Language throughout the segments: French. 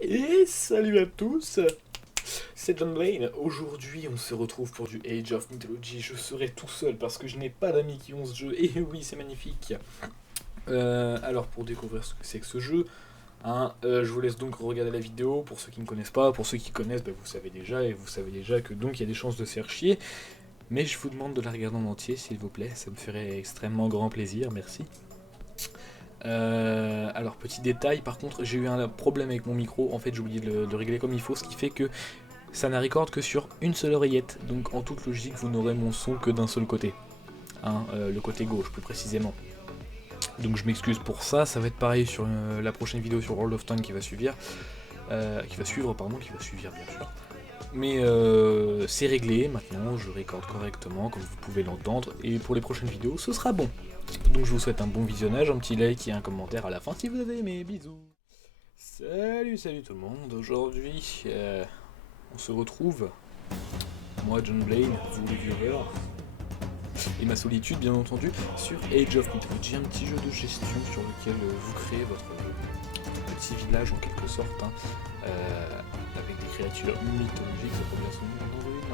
Et salut à tous, c'est John Blaine. Aujourd'hui, on se retrouve pour du Age of Mythology. Je serai tout seul parce que je n'ai pas d'amis qui ont ce jeu. Et oui, c'est magnifique. Alors, pour découvrir ce que c'est que ce jeu, je vous laisse donc regarder la vidéo. Pour ceux qui ne connaissent pas, pour ceux qui connaissent, vous savez déjà. Et vous savez déjà que donc il y a des chances de se faire chier. Mais je vous demande de la regarder en entier, s'il vous plaît. Ça me ferait extrêmement grand plaisir. Merci. Alors petit détail, par contre j'ai eu un problème avec mon micro, en fait j'ai oublié de le régler comme il faut, ce qui fait que ça n'a record que sur une seule oreillette, donc en toute logique vous n'aurez mon son que d'un seul côté, le côté gauche plus précisément. Donc je m'excuse pour ça, ça va être pareil sur la prochaine vidéo sur World of Tanks qui va suivre, bien sûr. Mais c'est réglé, maintenant je recorde correctement comme vous pouvez l'entendre, et pour les prochaines vidéos ce sera bon. Donc je vous souhaite un bon visionnage, un petit like et un commentaire à la fin si vous avez aimé, bisous. Salut tout le monde, aujourd'hui on se retrouve, moi John Blaine, vous les viewers, et ma solitude bien entendu, sur Age of Mythology, un petit jeu de gestion sur lequel vous créez votre petit village en quelque sorte, avec des créatures mythologiques, ça peut bien son nom,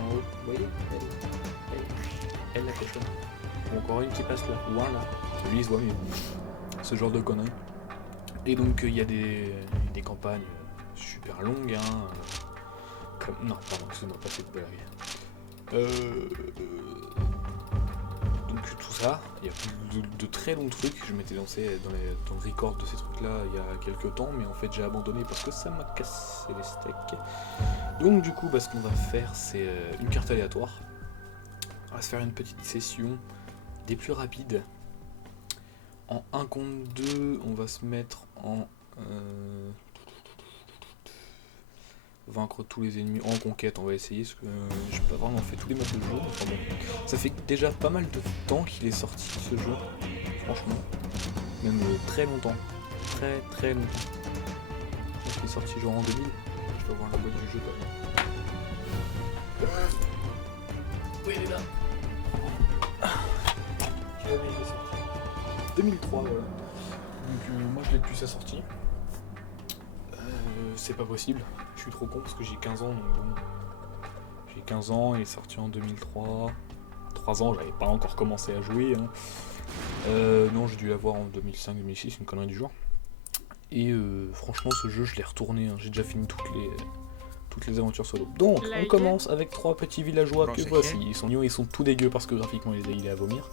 en haut, vous voyez, elle la cochonne. Encore une qui passe là, voilà, lui il se voit mieux, ce genre de conneries. Et donc il y a des campagnes super longues, comme... Non, pardon, excusez-moi, pas cette blague. Donc tout ça, il y a de très longs trucs, je m'étais lancé dans le record de ces trucs là il y a quelques temps, mais en fait j'ai abandonné parce que ça m'a cassé les steaks. Donc du coup, ce qu'on va faire c'est une carte aléatoire, on va se faire une petite session des plus rapides. En 1 contre 2, on va se mettre en vaincre tous les ennemis en conquête. On va essayer, parce que j'ai pas vraiment fait tous les modes de jeu. Enfin bon, ça fait déjà pas mal de temps qu'il est sorti ce jeu, franchement. Même très longtemps. Très longtemps. Je pense qu'il est sorti genre en 2000. Je peux voir la boîte du jeu quand même. Oui, il est là. Je l'avais, il est sorti. 2003, voilà. Donc moi je l'ai depuis sa sortie. C'est pas possible, je suis trop con parce que j'ai 15 ans, donc bon. J'ai 15 ans et il est sorti en 2003. 3 ans, j'avais pas encore commencé à jouer. Non, j'ai dû l'avoir en 2005-2006, une connerie du genre. Et franchement ce jeu je l'ai retourné, j'ai déjà fini toutes les aventures solo. Donc on commence avec 3 petits villageois que voici. Ils sont mignons, ils sont tout dégueux parce que graphiquement il est à vomir.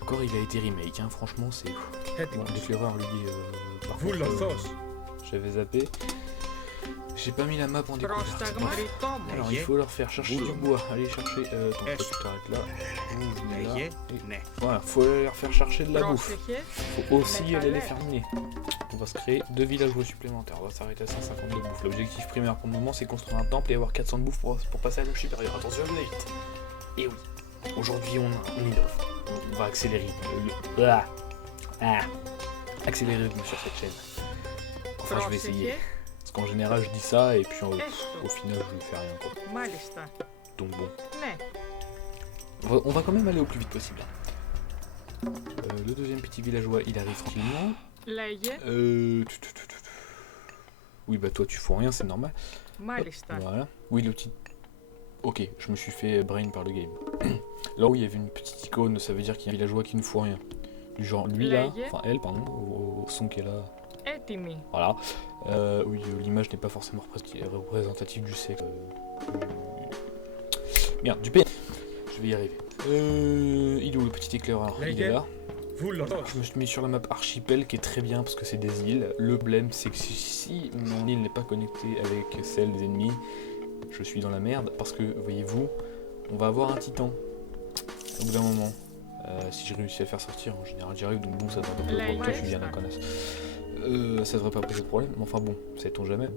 Encore il a été remake, franchement c'est... Bon, l'éclaireur lui par contre, j'avais zappé. J'ai pas mis la map en découverte. Alors il faut leur faire chercher du bois. Allez chercher... Attends, toi tu t'arrêtes là. Là. Et... Voilà, faut leur faire chercher de la bouffe. Faut aussi aller les faire miner. On va se créer 2 villageois supplémentaires. On va s'arrêter à 150 de bouffe. L'objectif primaire pour le moment c'est construire un temple et avoir 400 de bouffe pour passer à l'âge supérieur. Attention, je vais vite. Et oui, aujourd'hui on innove. On va accélérer accélérer le rythme sur cette chaîne. Enfin je vais essayer. Parce qu'en général je dis ça et puis au final je ne fais rien quoi. Donc bon. On va quand même aller au plus vite possible. Le deuxième petit villageois il arrive tranquillement. Oui toi tu fous rien, c'est normal. Voilà. Oui le petit... Ok, je me suis fait brain par le game. Là où il y avait une petite icône, ça veut dire qu'il y a un villageois qui ne fout rien. Du genre lui là, enfin elle pardon, au son qui est là. Voilà. Oui, l'image n'est pas forcément représentative du sexe. Merde, du P. Je vais y arriver. Il est où le petit éclaireur? Il est là. Je me suis mis sur la map archipel qui est très bien parce que c'est des îles. Le problème c'est que si mon île n'est pas connectée avec celle des ennemis, je suis dans la merde parce que, voyez-vous, on va avoir un titan au bout d'un moment. Si j'ai réussi à le faire sortir, en général j'y arrive, donc bon, ça devrait pas poser de problème. Toi, je suis bien la connasse. Ça devrait pas poser de problème, mais enfin bon, sait-on jamais.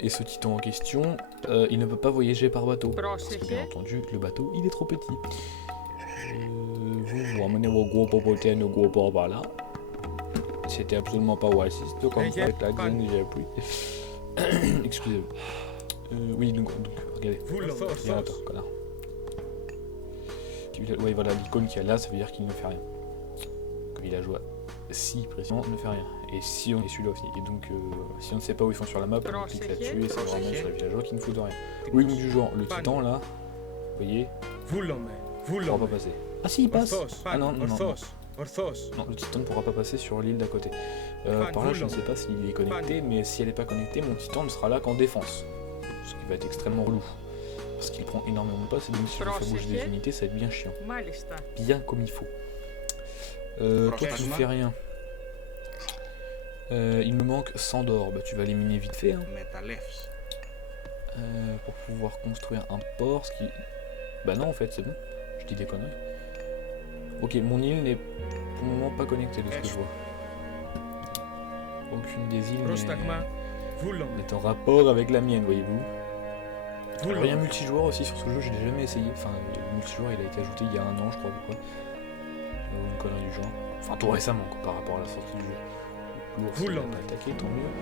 Et ce titan en question, il ne peut pas voyager par bateau. Parce que bien entendu, le bateau, il est trop petit. Vous ramenez vos gros popotés à nos gros ports par là. C'était absolument pas raciste comme ça avec l'accent que j'ai appris. Excusez-moi. Oui, donc regardez. Viens, attends, connard. Ouais, voilà, l'icône qu'il y a là, ça veut dire qu'il ne fait rien. Que villageois, si précisément, ne fait rien. Et si on est celui-là aussi. Et donc, si on ne sait pas où ils sont sur la map, on clique là-dessus et c'est vraiment sur les villageois qui ne foutent rien. Oui, donc du genre, le titan là, vous voyez, ne pourra pas passer. Ah si, il passe. Ah non, non, non. Non, le titan ne pourra pas passer sur l'île d'à côté. Par là, je ne sais pas s'il est connecté, mais si elle n'est pas connectée, mon titan ne sera là qu'en défense. Ce qui va être extrêmement relou. Parce qu'il prend énormément de place, et donc si je fais bouger des unités, ça va être bien chiant. Bien comme il faut. Toi, tu ne fais rien. Il me manque 100 d'or. Bah, tu vas l'éliminer vite fait. Hein. Pour pouvoir construire un port, ce qui... Bah non, en fait, c'est bon. Je dis des conneries. Ok, mon île n'est pour le moment pas connectée de ce que je vois. Aucune des îles n'est en rapport avec la mienne, voyez-vous. Alors, il y a un multijoueur aussi sur ce jeu, je l'ai jamais essayé. Enfin, le multijoueur il a été ajouté il y a 1 an, je crois, à peu près. Ou une connerie du genre. Enfin, tout récemment, quoi, par rapport à la sortie du jeu. L'ours il a attaqué, tant mieux.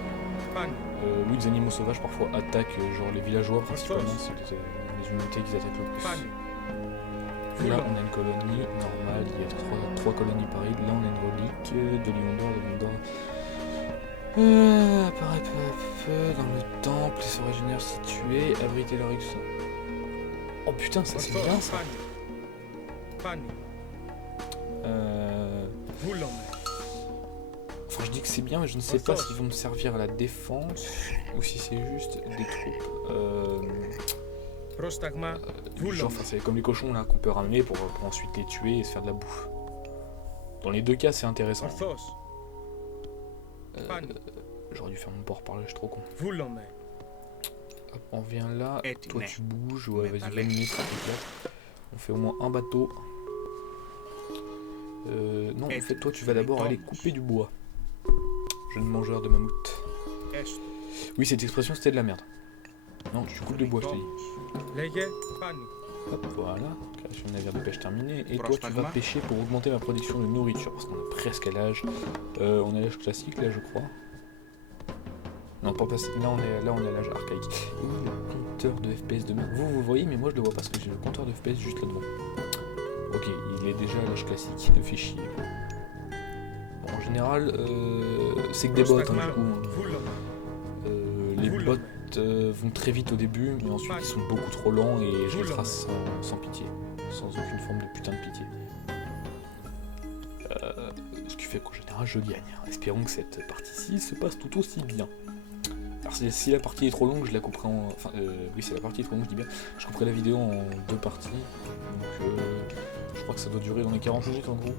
Oui, les animaux sauvages parfois attaquent, genre les villageois principalement, c'est les unités qu'ils attaquent le plus. Là, on a une colonie normale, il y a 3 colonies par île. Là, on a une relique de lion d'or, apparaît peu à peu dans le temple, les originaires situés, abriter leur X. Oh putain, ça c'est bien ça. Enfin, je dis que c'est bien, mais je ne sais pas s'ils vont me servir à la défense ou si c'est juste des troupes. Genre, c'est comme les cochons là qu'on peut ramener pour ensuite les tuer et se faire de la bouffe. Dans les 2 cas, c'est intéressant. J'aurais dû faire mon port par là, je suis trop con. Hop, on vient là, toi tu bouges, ouais vas-y 20 minutes, ça fait 4. On fait au moins un bateau. Non, en fait toi tu vas d'abord aller couper du bois. Jeune mangeur de mammouth. Oui, cette expression c'était de la merde. Non, tu coupes du bois, je t'ai dit. Hop, voilà, création de navire de pêche terminée. Et toi tu vas pêcher pour augmenter ma production de nourriture, parce qu'on est presque à l'âge. On est à l'âge classique là je crois. Non, pas passer. Là on est à l'âge archaïque. Et oui, le compteur de FPS de merde. Vous voyez, mais moi je le vois parce que j'ai le compteur de FPS juste là devant. Ok, il est déjà à l'âge classique. Il me fait chier. Bon, en général, c'est que des bots, hein, du coup. Les bots vont très vite au début, mais ensuite ils sont beaucoup trop lents et je les trace sans pitié. Sans aucune forme de putain de pitié. Ce qui fait qu'en général je gagne. Espérons que cette partie-ci se passe tout aussi bien. Alors si la partie est trop longue, je la couperai en... Enfin, oui, si la partie est trop longue, je dis bien. Je couperai la vidéo en 2 parties. Donc, je crois que ça doit durer dans les 40 minutes en gros.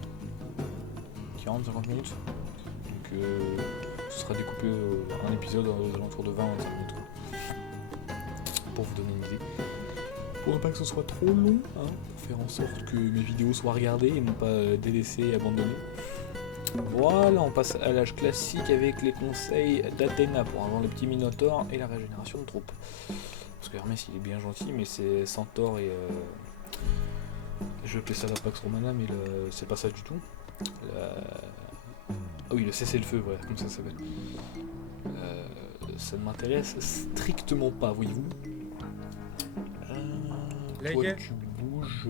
40-50 minutes. Donc, ce sera découpé un épisode aux alentours de 20-25 minutes. Pour vous donner une idée. Pour ne pas que ce soit trop long, hein, pour faire en sorte que mes vidéos soient regardées et non pas délaissées et abandonnées. Voilà, on passe à l'âge classique avec les conseils d'Athéna pour avoir le petit Minotaure et la régénération de troupes. Parce que Hermès il est bien gentil, mais c'est Centaure et... Je vais appeler ça la Pax Romana, mais c'est pas ça du tout. Ah oui, le cessez-le-feu, voilà, comme ça s'appelle. Ça ne m'intéresse strictement pas, voyez-vous. Toi, tu bouges...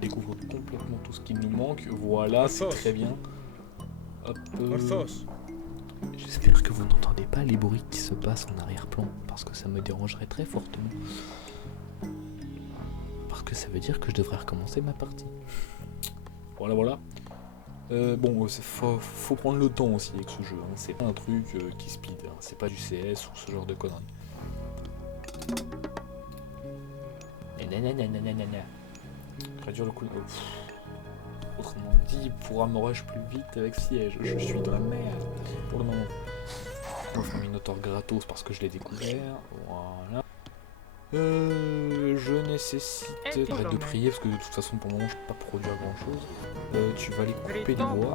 Découvre complètement tout ce qui nous manque. Voilà, c'est très bien. Hop. J'espère que vous n'entendez pas les bruits qui se passent en arrière-plan, parce que ça me dérangerait très fortement. Parce que ça veut dire que je devrais recommencer ma partie. Voilà, voilà. Bon, faut prendre le temps aussi avec ce jeu. Hein. C'est pas un truc qui speed. Hein. C'est pas du CS ou ce genre de conneries. Réduire le coup. Autrement dit, il pourra me rush plus vite avec siège. Je suis de la merde pour le moment. Je vais faire un Minotaure gratos parce que je l'ai découvert. Voilà. Je nécessite. Arrête de prier parce que de toute façon pour le moment je peux pas produire grand chose. Tu vas aller couper du bois.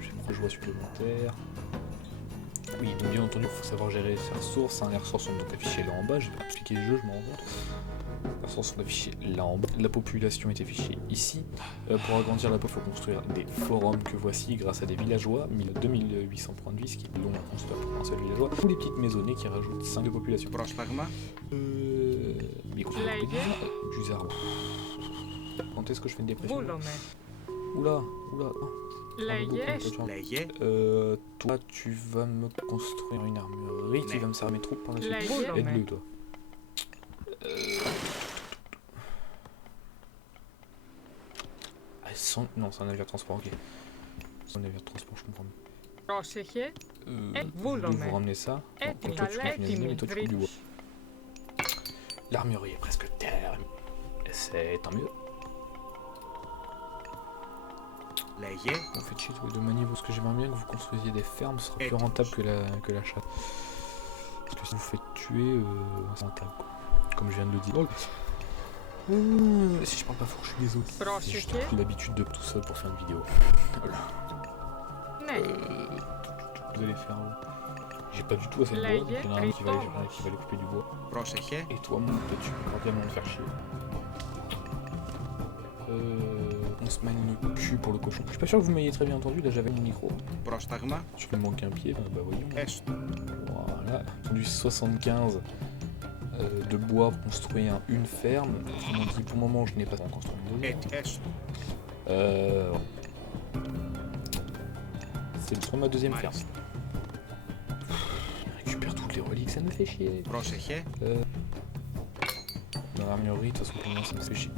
J'ai une joie supplémentaire. Oui, donc bien entendu, il faut savoir gérer ses ressources. Hein. Les ressources sont donc affichées là en bas. Je vais expliquer les jeux, je m'en rends compte. Les ressources sont affichées là en bas. La population est affichée ici. Pour agrandir la pop, il faut construire des forums que voici grâce à des villageois. 2800 points de vie, ce qui est long à construire pour un seul villageois. Ou les petites maisonnées qui rajoutent 5 de population. Mais écoute, du zarbe. Quand est-ce que je fais une dépression? Oula, oula. Oh. Λέγε. Toi, tu vas me construire une armurerie qui va me servir mes troupes par la suite. Λέγε. Aide-le, toi. Non, c'est un navire de transport, ok. C'est un navire de transport, je comprends. Πρόσεχε. Je vais Βούλομαι. vous ramener ça. Bon, Έτοιμη. toi, tu Αλλά continues à miner, έτοιμη. mais toi, tu coupes du bois. L'armurerie est presque terminée. C'est tant mieux. Λέγε. Vous faites chier tous les deux manies, parce que j'aimerais bien que vous construisiez des fermes, ce sera plus rentable que la chasse. Parce que si vous faites tuer, c'est rentable, quoi. Comme je viens de le dire. Si je parle pas fort, je suis désolé. J'ai juste Πρόσεχε. pris l'habitude de tout seul pour faire une vidéo. Voilà. Ναι. Vous allez faire... J'ai pas du tout assez de bois, donc il y en a un qui va aller couper du bois. Πρόσεχε. Et toi, mon pote, tu peux cordialement me faire chier. On se manie le cul pour le cochon. Je suis pas sûr que vous m'ayez très bien entendu, là j'avais mon micro. Πρόσταγμα. Je me manque un pied, bah voyons. Έστω. Voilà, du 75 de bois pour construire une ferme. Autrement dit, pour le moment, je n'ai pas encore construit une deuxième. Έστω. C'est pour ma deuxième ferme. Je récupère toutes les reliques, ça me fait chier. Πρόσεχε. Dans l'armurerie, de toute façon, pour moi, ça me fait chier.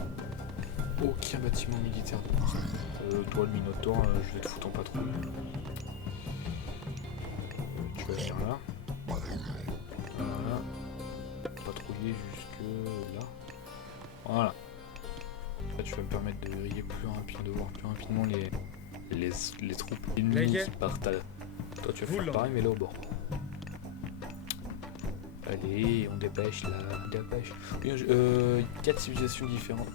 Aucun bâtiment militaire de plus. Toi, le Minotaure, je vais te foutre en patrouille. Tu vas venir là. Voilà. Patrouiller jusque là. Voilà. Là, tu vas me permettre de vérifier plus rapidement, de voir plus rapidement les troupes ennemies qui partent à... Toi, tu vas faire pareil, mais là au bord. Allez, on dépêche là, on dépêche. 4 civilisations différentes.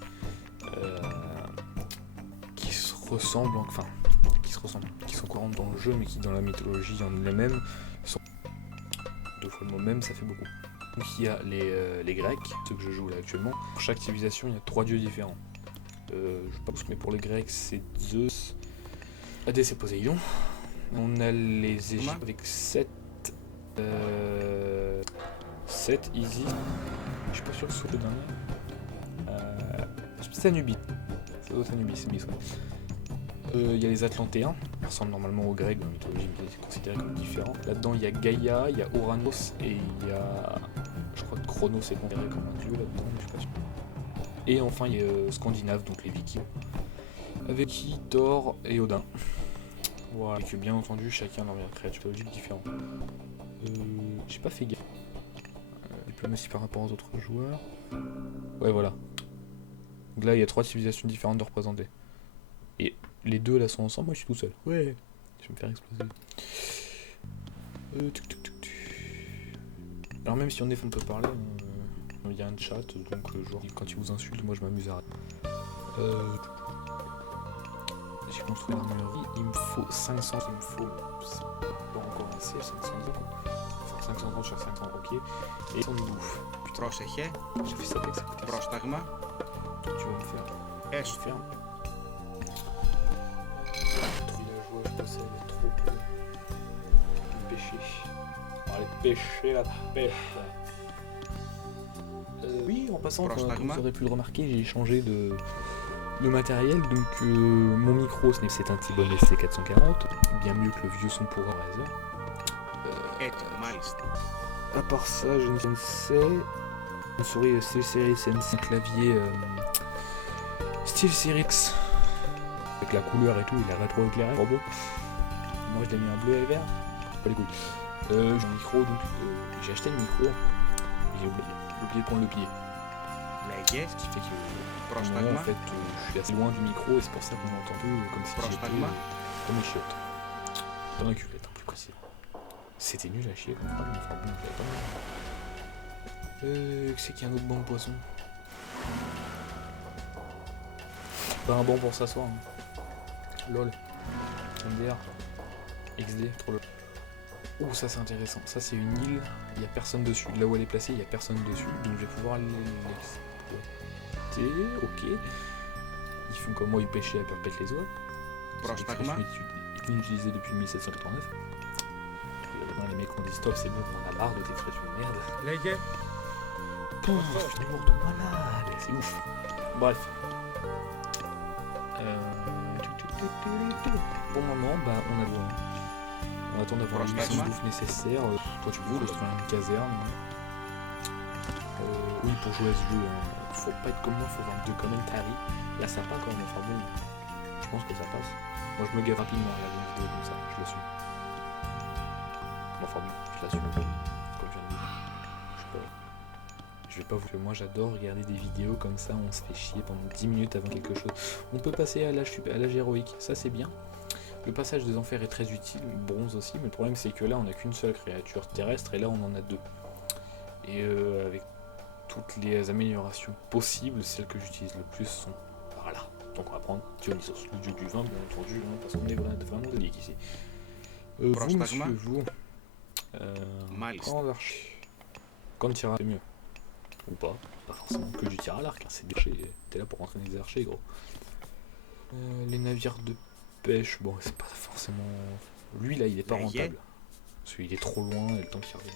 Qui se ressemblent, enfin, qui sont courantes dans le jeu, mais qui dans la mythologie en elle-même sont deux fois le mot même, ça fait beaucoup. Donc il y a les Grecs, ceux que je joue là actuellement. Pour chaque civilisation, il y a 3 dieux différents. Je sais pas tous, mais pour les Grecs, c'est Zeus, Hadès et Poséidon. On a les Égyptiens avec 7 Isis. Je suis pas sûr que ce soit le dernier. C'est Anubis. C'est d'autres Anubis, c'est Bisque. Il y a les Atlantéens, qui ressemblent normalement aux Grecs dans la mythologie, mais c'est considéré comme différent. Là-dedans, il y a Gaïa, il y a Oranos et il y a. Je crois que Chronos est considéré comme un dieu là-dedans, mais je suis pas sûr. Et enfin, il y a Scandinaves, donc les Vikings, avec qui Thor et Odin. Voilà. Et que bien entendu, chacun dans une créature mythologique différente. J'ai pas fait gaffe. Diplomatie par rapport aux autres joueurs. Ouais, voilà. Donc là, il y a 3 civilisations différentes de représenter. Et les deux là sont ensemble, moi je suis tout seul. Ouais. Je vais me faire exploser. Alors même si on est on peut parler, il y a un chat, donc genre quand ils vous insultent, moi je m'amuse à... J'ai construit l'armurerie, il me faut 500, il me faut... C'est pas encore assez, 500 enfin 530 sur 500, ok. Et 100 de bouffe. Πρόσεχε. J'ai fait ça avec ça coûte. Πρόσταγμα. Tu vas me faire... Έστω. Ferme. Villageois, je possède trop peu. Pêcher. On va aller pêcher la pêche. Oui, en passant, comme vous aurez pu le remarquer, j'ai changé de matériel. Donc mon micro, c'est un T-Bone SC440, bien mieux que le vieux son pour Razer. Έτοιμο. Μάλιστα. À part ça, j'ai une Sensei, une souris SteelSeries Sensei, un clavier SteelSeries avec la couleur et tout, il est rétro-éclairé, trop beau. Moi je l'ai mis en bleu et vert, pas les couilles. J'ai un micro, donc j'ai acheté le micro, et j'ai oublié de prendre le pied. Λέγε. Ce qui fait que Πρόσταγμα. en fait je suis assez loin du micro et c'est pour ça qu'on m'entend un peu comme si j'étais comme une chiotte. Dans la culette, en plus précis. C'était nul à chier comme phrase, mais enfin bon, je l'ai pas mal. C'est qu'il y a un autre banc de poissons. Pas un banc pour s'asseoir. Hein. LOL. MDR. XD, trop lol. Oh, ça c'est intéressant. Ça c'est une île, il n'y a personne dessus. Là où elle est placée, il n'y a personne dessus. Donc je vais pouvoir l'exploiter. Ok. Ils font comme moi, ils pêchaient à perpète les oies. Πρόσταγμα. Utilisé depuis 1789. Les mecs ont dit stop, c'est bon, on a marre de t'expression de merde. Λέγε. C'est une humour de malade, c'est ouf. Bref. Pour le moment, bah, on a besoin. On attend d'avoir les munitions de bouffe nécessaires. Toi, tu veux construire une caserne. Oui, pour jouer à ce jeu, hein. Faut pas être comme moi, faut voir 2 commentaries. Là, ça part quand même, enfin bon. Je pense que ça passe. Moi, je me gave rapidement à regarder une vidéo comme ça, je l'assume. Enfin bon, je l'assume. Comme je viens de dire. Je vais pas vous... Moi, j'adore regarder des vidéos comme ça, on se fait chier pendant 10 minutes avant quelque chose. On peut passer à l'âge héroïque, ça c'est bien. Le passage des enfers est très utile, bronze aussi, mais le problème c'est que là on n'a qu'une seule créature terrestre et là on en a 2. Et avec toutes les améliorations possibles, celles que j'utilise le plus sont par là. Donc on va prendre Dionysos, le dieu du vin bien entendu, hein, parce qu'on est vraiment délicat ici. Vous monsieur, vous... quand tir c'est mieux. Ou pas forcément que du tir à l'arc, hein, c'est des archers, t'es là pour entraîner des archers gros. Les navires de pêche, bon c'est pas forcément... Lui là il est pas rentable, parce qu'il est trop loin et le temps qu'il revienne.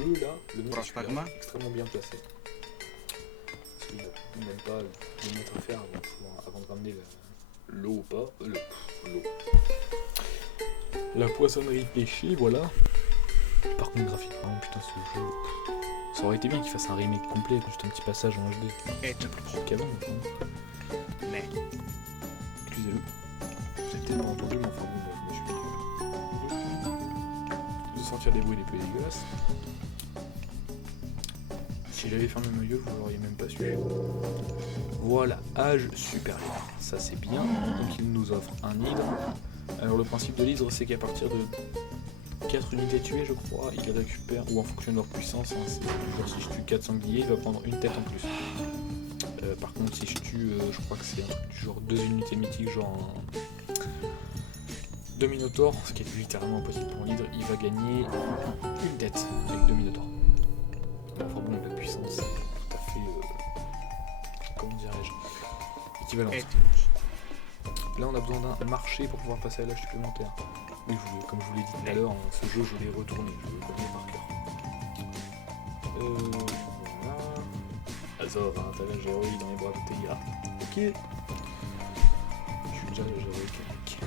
Eux là, le mec est extrêmement bien placé. Parce qu'il n'aime pas le mettre à faire avant de ramener l'eau ou pas, l'eau. La poissonnerie pêchée, voilà. Par contre graphiquement, putain ce jeu... Ça aurait été bien qu'il fasse un remake complet, juste un petit passage en HD. C'est plus propre qu'avant. Excusez-le. Vous avez peut-être pas entendu, mais enfin bon, je me suis de sortir des bruits des peu dégueulasses. Si j'avais fermé ma gueule, vous l'auriez même pas su. Voilà, âge supérieur. Ça c'est bien. Donc il nous offre un hydre. Alors le principe de l'hydre, c'est qu'à partir de 4 unités tuées, je crois, il récupère, ou en fonction de leur puissance, hein, genre si je tue 4 sangliers, il va prendre une tête en plus. Par contre, si je tue, je crois que c'est un truc du genre 2 unités mythiques, genre 2 minotaures, ce qui est littéralement impossible pour l'hydre, il va gagner une tête avec 2 minotaures. Enfin bon, la puissance, c'est tout à fait, comment dirais-je, équivalente. Là, on a besoin d'un marché pour pouvoir passer à l'âge supplémentaire. Oui, comme je vous l'ai dit tout à l'heure, ce jeu je l'ai retourné, je le connais par cœur. Voilà. Azov, hein, t'as l'âge héroïque dans les bras de Teia. Ok. Je suis déjà l'âge héroïque.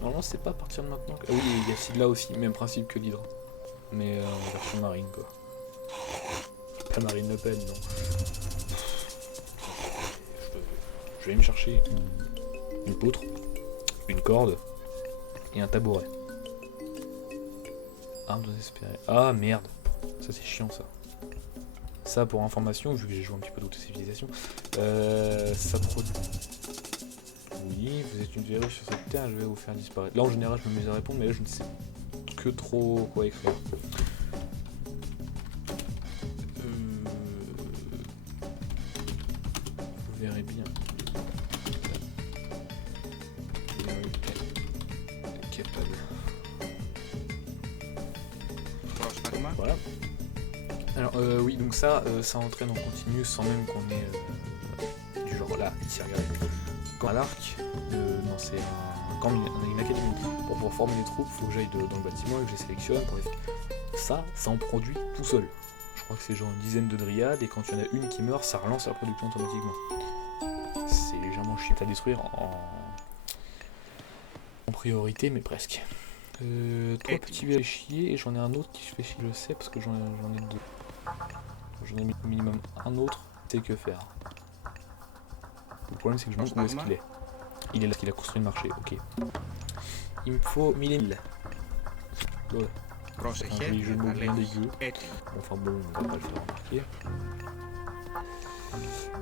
Normalement, c'est pas à partir de maintenant que... Ah oui, il y a Sidla aussi, même principe que l'hydre. Mais en version marine, quoi. Pas Marine Le Pen, non. Je vais me chercher une poutre, une corde et un tabouret. Arme désespérée. Ah merde, ça c'est chiant ça. Ça pour information, vu que j'ai joué un petit peu d'autres civilisations, ça produit. Oui, vous êtes une verrue sur cette terre, je vais vous faire disparaître. Là en général je me mets à répondre, mais là je ne sais que trop quoi écrire. Vous verrez bien. Voilà. Alors oui, donc ça entraîne en continu sans même qu'on ait du genre là, ici regardez. Quand à l'arc, non c'est un camp, une académie. Pour pouvoir former les troupes, il faut que j'aille dans le bâtiment et que je les sélectionne pour les... Ça en produit tout seul. Je crois que c'est genre une dizaine de dryades et quand il y en a une qui meurt, ça relance la production automatiquement. C'est légèrement chiant à détruire en priorité, mais presque. 3 petits verres chier et j'en ai un autre qui fait chier, je sais parce que j'en ai 2. J'en ai minimum un autre, c'est que faire. Le problème c'est que je me demande où est-ce qu'il est. Il est là, qu'il a construit le marché, ok. Il me faut 1000. Voilà. C'est un joli jeu de mots bien dégueu. Enfin bon, on va pas le faire remarquer.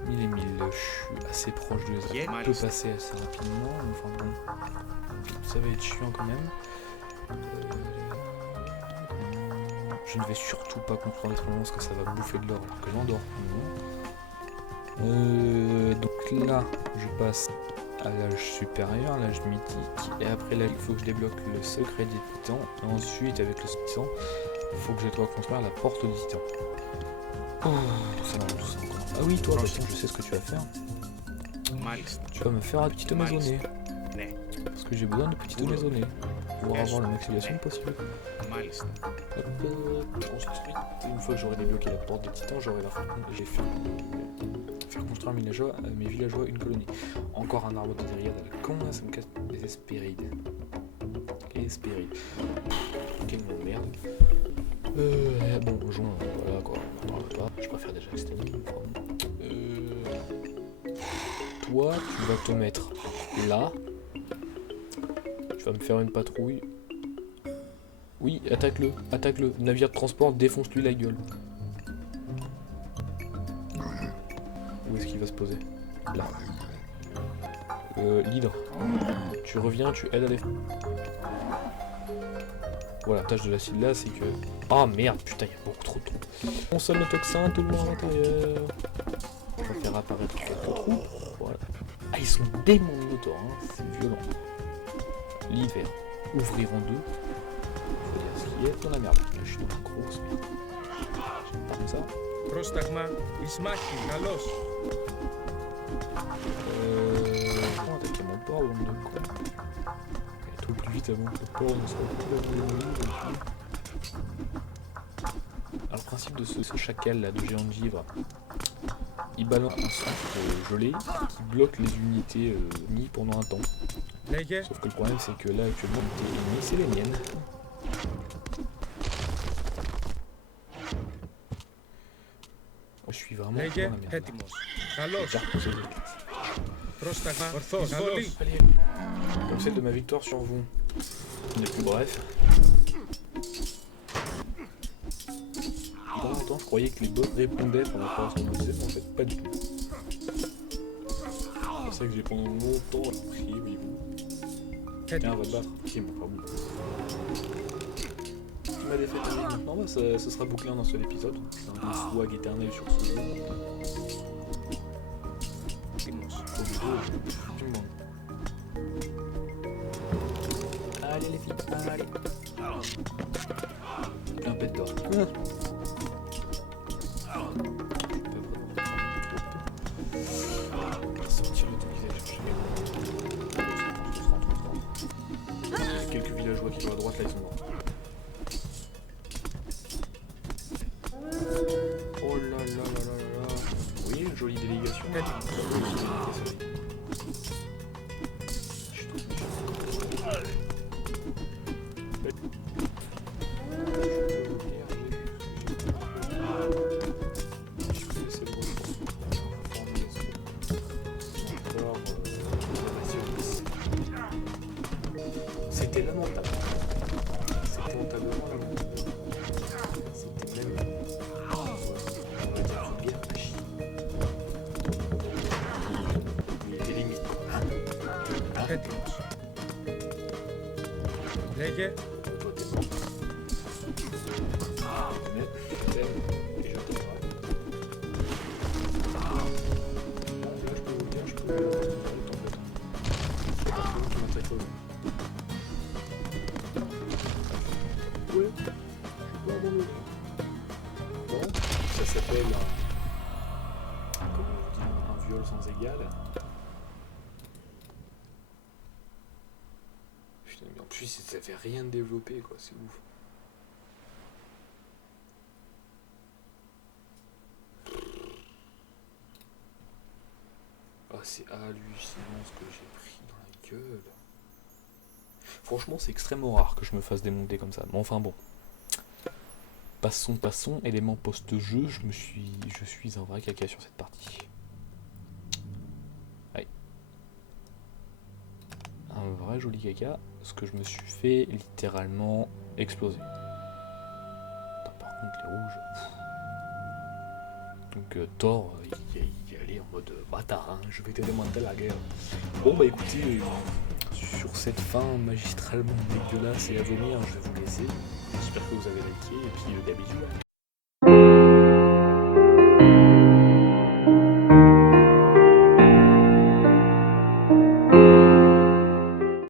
1000, je suis assez proche de les autres. Je peux passer assez rapidement, mais enfin bon. Ça va être chiant quand même. Je ne vais surtout pas construire trop long parce que ça va bouffer de l'or alors que j'endors. Donc là, je passe à l'âge supérieur, l'âge mythique, et après là, il faut que je débloque le secret des titans. Et ensuite, avec le titan, il faut que je dois construire la porte des titans. Oh, ça va tout ça encore. Ah oui, toi, je sais ce que tu vas faire. Tu vas me faire une petite maisonnée. Parce que j'ai besoin de petites maisonnées. pouvoir avoir le maximalisation possible. Μάλιστα. Ensuite, une fois que j'aurai débloqué la porte des titans, j'aurai la j'ai fait faire construire mes villageois une colonie. Encore un arbre de dériade à la con, là, ça me casse des Hespérides. Hespérides. Quel nom de merde. Bon, rejoins, voilà quoi, on en parle pas. Je préfère déjà que c'était nul. Toi, tu vas te mettre là. Tu vas me faire une patrouille. Oui, attaque-le, attaque-le. Navire de transport, défonce-lui la gueule. Où est-ce qu'il va se poser? Là. L'hydre. Tu reviens, tu aides à défendre. Voilà, tâche de l'acide là, c'est que... Ah merde, putain, il y a beaucoup trop de trous. On sonne le toxin, tout le monde à l'intérieur. On va faire apparaître quelques trous. Voilà. Ah, ils sont démonotaures, hein. C'est violent. L'hiver. Ouvrir en deux. Faut dire ce qui est dans la merde. Je suis dans la grosse merde. J'aime pas comme ça. Πρόσταγμα εις μάχη, καλώς. Comment attaquer mon port, bande de con. Et tout plus vite avant que le port ne soit plus la vie. Alors le principe de ce chacal là de géant de givre, il balance un centre gelé qui bloque les unités ennemies pendant un temps. Λέγε. Sauf que le problème c'est que là actuellement les unités ennemies c'est les miennes. Je suis vraiment dans la Λέγε. merde. Έτοιμος. J'ai Καλώς. déjà reposé les classes. Πρόσταγμα ορθός. Καλώς. Allez. Comme celle de ma victoire sur vous. N'est plus bref. Pendant longtemps, je croyais que les bots répondaient par rapport à ce qu'on disait, mais en fait, pas du tout. C'est pour ça que j'ai pendant longtemps appris, oui, vous. Tiens, on va te battre. Ok, bon, pas bon. Tu m'as défait ta vie maintenant, bah, ce sera bouclé en un seul épisode. C'est un swag éternel sur ce jeu. Έτοιμος. Au bout, tout le monde. Allez les filles, allez. Un pet d'or. Sortir le temps qu'ils aient cherché. Il y a quelques villageois qui sont à droite, là ils sont morts. Oh là là là là là. Oui, une jolie délégation. C'était lamentable. C'était lamentablement lamentable. C'était même... on va dire bien à chier. Il y a des limites. Έτοιμος. Λέγε. Toi t'es mort. Mais je t'aime et je t'aime pas. Bon, là je peux vous dire, je peux le temps de temps. C'est pas trop qui m'attaque pas. Ouais, je peux abandonner. Bon, ça s'appelle comment on dit, un viol sans égal. Putain, mais en plus ça fait rien de développé quoi, c'est ouf. Ah, c'est hallucinant ce que j'ai pris dans la gueule. Franchement, c'est extrêmement rare que je me fasse démonter comme ça. Mais enfin bon. Passons, élément post-jeu, je suis un vrai caca sur cette partie. Ouais. Un vrai joli caca, ce que je me suis fait littéralement exploser. Attends, par contre, les rouges... Donc Thor, il y allait en mode bâtard, hein, je vais te démonter la guerre. Bon bah écoutez, sur cette fin magistralement dégueulasse et à vomir, je vais vous laisser. J'espère que vous avez liké et puis des bisous.